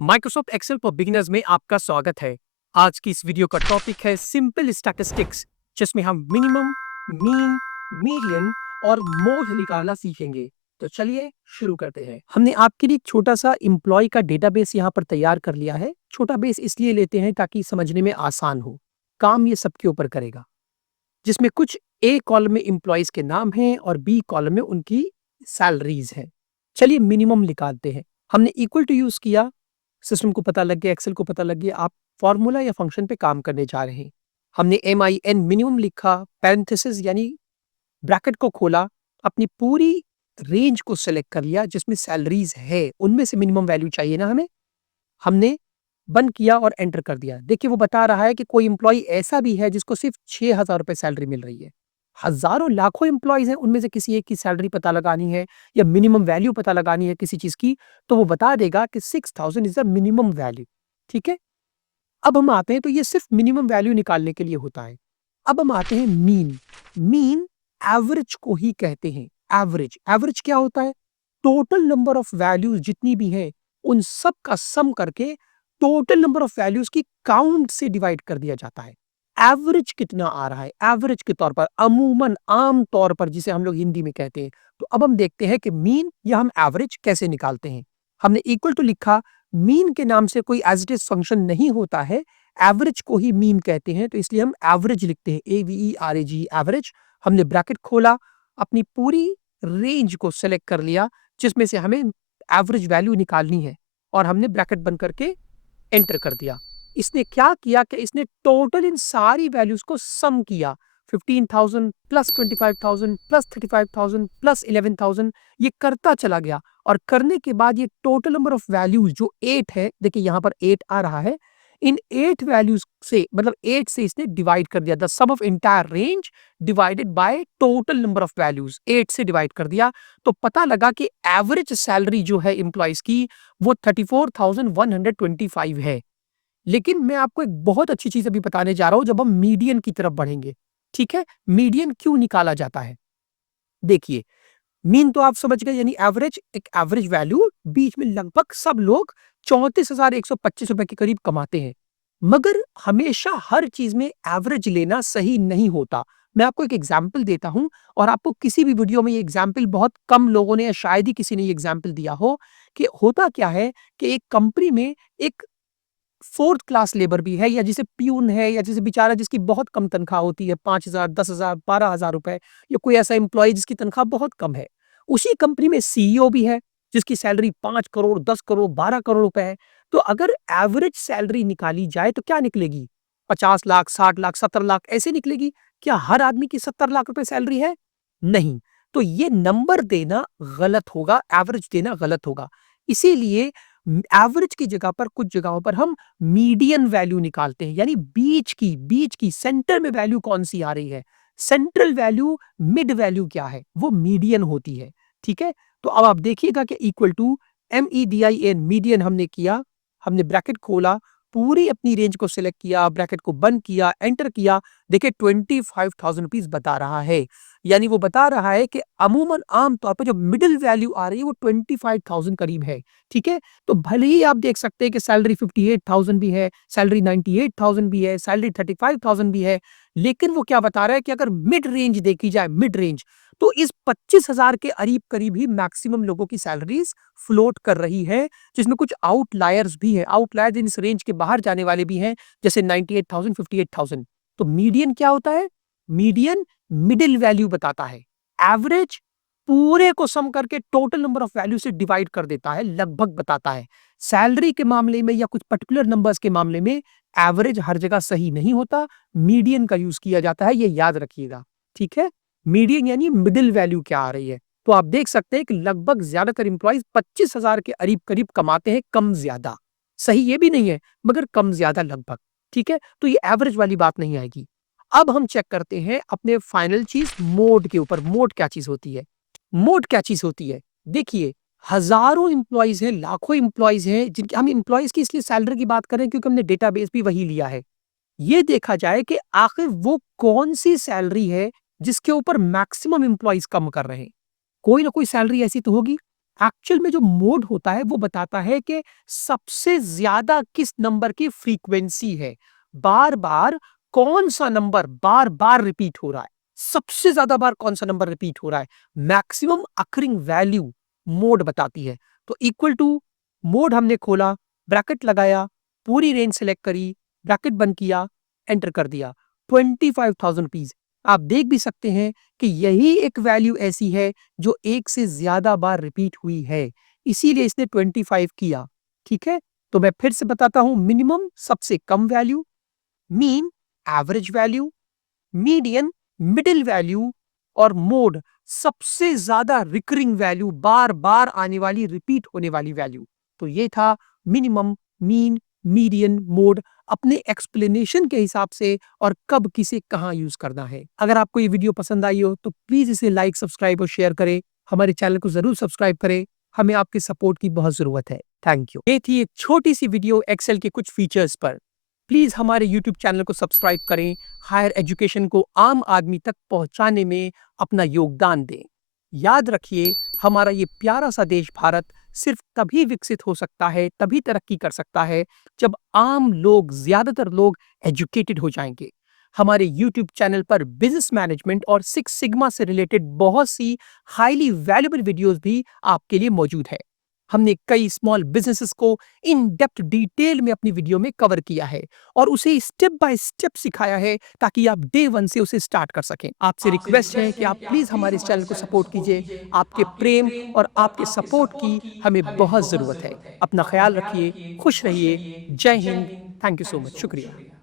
Microsoft Excel for beginners में आपका स्वागत है। आज की इस वीडियो का टॉपिक है सिंपल स्टैटिस्टिक्स, जिसमें हम मिनिमम, मीन, मीडियन और मोड निकालना सीखेंगे। तो चलिए शुरू करते हैं। हमने आपके लिए एक छोटा सा एम्प्लॉय का डेटाबेस यहाँ पर तैयार कर लिया है। छोटा बेस इसलिए लेते हैं ताकि समझने में आसान हो। काम ये सबके ऊपर करेगा, जिसमें कुछ ए कॉलम में एम्प्लॉयज के नाम हैं और बी कॉलम में उनकी सैलरीज हैं। चलिए मिनिमम निकालते हैं। हमने इक्वल टू यूज किया, सिस्टम को पता लग गया, एक्सेल को पता लग गया आप फॉर्मूला या फंक्शन पे काम करने जा रहे हैं। हमने MIN मिनिमम लिखा, पैरेंथेसिस यानी ब्रैकेट को खोला, अपनी पूरी रेंज को सेलेक्ट कर लिया जिसमें सैलरीज है, उनमें से मिनिमम वैल्यू चाहिए ना हमें। हमने बंद किया और एंटर कर दिया। देखिए वो बता रहा है कि कोई एम्प्लॉय ऐसा भी है जिसको सिर्फ 6,000 रुपए सैलरी मिल रही है। हजारों लाखों एम्प्लॉयज हैं, उनमें से किसी एक की सैलरी पता लगानी है या मिनिमम वैल्यू पता लगानी है किसी चीज की, तो वो बता देगा कि 6,000 इज द मिनिमम वैल्यू। ठीक है, अब हम आते हैं, तो ये सिर्फ मिनिमम वैल्यू निकालने के लिए होता है। अब हम आते हैं मीन। मीन एवरेज को ही कहते हैं। एवरेज एवरेज क्या होता है? टोटल नंबर ऑफ वैल्यूज जितनी भी हैं उन सब का सम करके टोटल नंबर ऑफ वैल्यूज की काउंट से डिवाइड कर दिया जाता है। एवरेज कितना आ रहा है, एवरेज के तौर पर, अमूमन, आम तौर पर, जिसे हम लोग हिंदी में कहते हैं। तो अब हम देखते हैं कि मीन या हम एवरेज कैसे निकालते हैं। हमने इक्वल टू लिखा। मीन के नाम से कोई एज इट इज फंक्शन नहीं होता है, एवरेज को ही मीन कहते हैं, तो इसलिए हम एवरेज लिखते हैं, AVERAG, एवरेज। हमने ब्रैकेट खोला, अपनी पूरी रेंज को सेलेक्ट कर लिया जिसमें से हमें एवरेज वैल्यू निकालनी है, और हमने ब्रैकेट बंद करके एंटर कर दिया। इसने क्या किया कि इसने टोटल इन सारी वैल्यूज को सम किया। 15,000 प्लस 25,000 प्लस 35,000 प्लस 11,000, ये करता चला गया। और करने के बाद ये टोटल नंबर ऑफ वैल्यूज जो 8 है, देखिए यहाँ पर 8 आ रहा है, इन 8 वैल्यूज से, मतलब 8 से इसने डिवाइड कर दिया। The sum of entire range divided by total number of values, 8 से डिवाइड कर दिया। तो पता लगा कि एवरेज सैलरी जो है एम्प्लॉयज की, वो 34,125 है। लेकिन मैं आपको एक बहुत अच्छी चीज अभी बताने जा रहा हूं जब हम मीडियन की तरफ बढ़ेंगे। ठीक है, मीडियन क्यों निकाला जाता है? देखिए, मीन तो आप समझ गए, यानी एवरेज, एक एवरेज वैल्यू, बीच में लगभग सब लोग 34,125 रुपए के करीब कमाते हैं। मगर हमेशा हर चीज में एवरेज लेना सही नहीं होता। मैं आपको एक एग्जाम्पल देता हूं, और आपको किसी भी वीडियो में ये एग्जाम्पल बहुत कम लोगों ने, या शायद ही किसी ने ये एग्जाम्पल दिया हो, कि होता क्या है कि एक कंपनी में एक फोर्थ क्लास लेबर भी है, या जिसे प्यून है, या जिसे बेचारा जिसकी बहुत कम तनख्वाह होती है, 5,000, 10,000, 12,000 रुपए, या कोई ऐसा एम्प्लॉय जिसकी तनख्वाह बहुत कम है। उसी कंपनी में CEO भी है जिसकी सैलरी 5 करोड़, 10 करोड़, 12 करोड़ रुपए है। तो अगर एवरेज सैलरी निकाली जाए तो क्या निकलेगी? 50 लाख, 60 लाख, 70 लाख ऐसे निकलेगी। क्या हर आदमी की 70 लाख रुपए सैलरी है? नहीं। तो ये नंबर देना गलत होगा, एवरेज देना गलत होगा। इसीलिए एवरेज की जगह पर कुछ जगहों पर हम मीडियन वैल्यू निकालते हैं, यानी बीच की सेंटर में वैल्यू कौन सी आ रही है, सेंट्रल वैल्यू, मिड वैल्यू क्या है, वो मीडियन होती है। ठीक है, तो अब आप देखिएगा कि इक्वल टू MEDIN, मीडियन हमने किया, हमने ब्रैकेट खोला, पूरी अपनी रेंज को सिलेक्ट किया, ब्रैकेट को बंद किया, एंटर किया। देखिए 25,000 रुपीज बता रहा है, यानी वो बता रहा है कि अमूमन, आम तौर पर जो मिडिल वैल्यू आ रही है वो 25,000 करीब है। ठीक है, तो भले ही आप देख सकते हैं कि सैलरी 58,000 भी है, सैलरी 98,000 भी है, सैलरी 35,000 भी है, लेकिन वो क्या बता रहा है कि अगर मिड रेंज देखी जाए, मिड रेंज, तो इस 25,000 के करीब ही मैक्सिमम लोगों की सैलरीज फ्लोट कर रही है, जिसमें कुछ आउटलायर्स भी हैं। आउटलायर्स इन इस रेंज के बाहर जाने वाले भी हैं, जैसे 98,000, 58,000। तो मीडियन क्या होता है? मीडियन मिडिल वैल्यू बताता है। एवरेज पूरे को सम करके टोटल नंबर ऑफ वैल्यू से डिवाइड कर देता है, लगभग बताता है। सैलरी के मामले में या कुछ पर्टिकुलर नंबर्स के मामले में एवरेज हर जगह सही नहीं होता, मीडियन का यूज किया जाता है, ये याद रखिएगा। ठीक है, मीडियन यानी मिडिल वैल्यू क्या आ रही है। तो आप देख सकते हैं कि लगभग ज्यादातर इंप्लॉइज 25,000 के करीब कमाते हैं, कम ज्यादा। सही ये भी नहीं है, मगर कम ज्यादा लगभग। ठीक है, तो ये एवरेज वाली बात नहीं आएगी। अब हम चेक करते हैं अपने फाइनल चीज, मोड के ऊपर। मोड क्या चीज होती है? मोड क्या चीज होती है? देखिए, हजारों इंप्लॉइज हैं, लाखों इंप्लॉइज हैं, जिनकी हम इंप्लॉइज की इसलिए सैलरी की बात करें क्योंकि हमने डेटाबेस भी वही लिया है। ये देखा जाए कि आखिर वो कौन सी सैलरी है जिसके ऊपर मैक्सिमम इंप्लॉइज कम कर रहे हैं। कोई ना कोई सैलरी ऐसी तो होगी। एक्चुअल में जो मोड होता है वो बताता है कि सबसे ज्यादा किस नंबर की फ्रीक्वेंसी है, बार बार कौन सा नंबर बार बार रिपीट हो रहा है, सबसे ज्यादा बार कौन सा नंबर रिपीट हो रहा है, मैक्सिमम अकरिंग वैल्यू मोड बताती है। तो इक्वल टू मोड हमने खोला, ब्रैकेट लगाया, पूरी रेंज सेलेक्ट करी, ब्रैकेट बंद किया, एंटर कर दिया, 25,000 रुपीज। आप देख भी सकते हैं कि यही एक वैल्यू ऐसी है जो एक से ज्यादा बार रिपीट हुई है, इसीलिए इसने 25 किया। ठीक है, तो मैं फिर से बताता हूं, मिनिमम सबसे कम value, mean average value, median middle value, और मोड सबसे ज्यादा रिकरिंग वैल्यू, बार बार आने वाली, रिपीट होने वाली वैल्यू। तो ये था मिनिमम, मीन, मीडियन, मोड, अपने एक्सप्लेनेशन के हिसाब से, और कब किसे कहां यूज करना है। अगर आपको ये वीडियो पसंद आई हो तो प्लीज इसे लाइक, सब्सक्राइब और शेयर करें। हमारे चैनल को जरूर सब्सक्राइब करें, हमें आपके सपोर्ट की बहुत जरूरत है। Thank you. ये थी एक छोटी सी वीडियो एक्सेल के कुछ फीचर्स पर। प्लीज हमारे यूट्यूब चैनल को सब्सक्राइब करें, हायर एजुकेशन को आम आदमी तक पहुंचाने में अपना योगदान दें। याद रखिए, हमारा ये प्यारा सा देश भारत सिर्फ तभी विकसित हो सकता है, तभी तरक्की कर सकता है, जब आम लोग, ज्यादातर लोग एजुकेटेड हो जाएंगे। हमारे यूट्यूब चैनल पर बिजनेस मैनेजमेंट और सिक्स सिग्मा से रिलेटेड बहुत सी हाईली वैल्यूएबल वीडियोस भी आपके लिए मौजूद है। हमने कई स्मॉल बिजनेसेस को इन डेप्थ डिटेल में अपनी वीडियो में कवर किया है और उसे स्टेप बाय स्टेप सिखाया है, ताकि आप डे वन से उसे स्टार्ट कर सकें। आपसे रिक्वेस्ट है कि आप प्लीज हमारे इस चैनल को सपोर्ट कीजिए। आपके प्रेम और आपके सपोर्ट की हमें बहुत जरूरत है। अपना ख्याल रखिए, खुश रहिए। जय Hind. Thank you so much. शुक्रिया।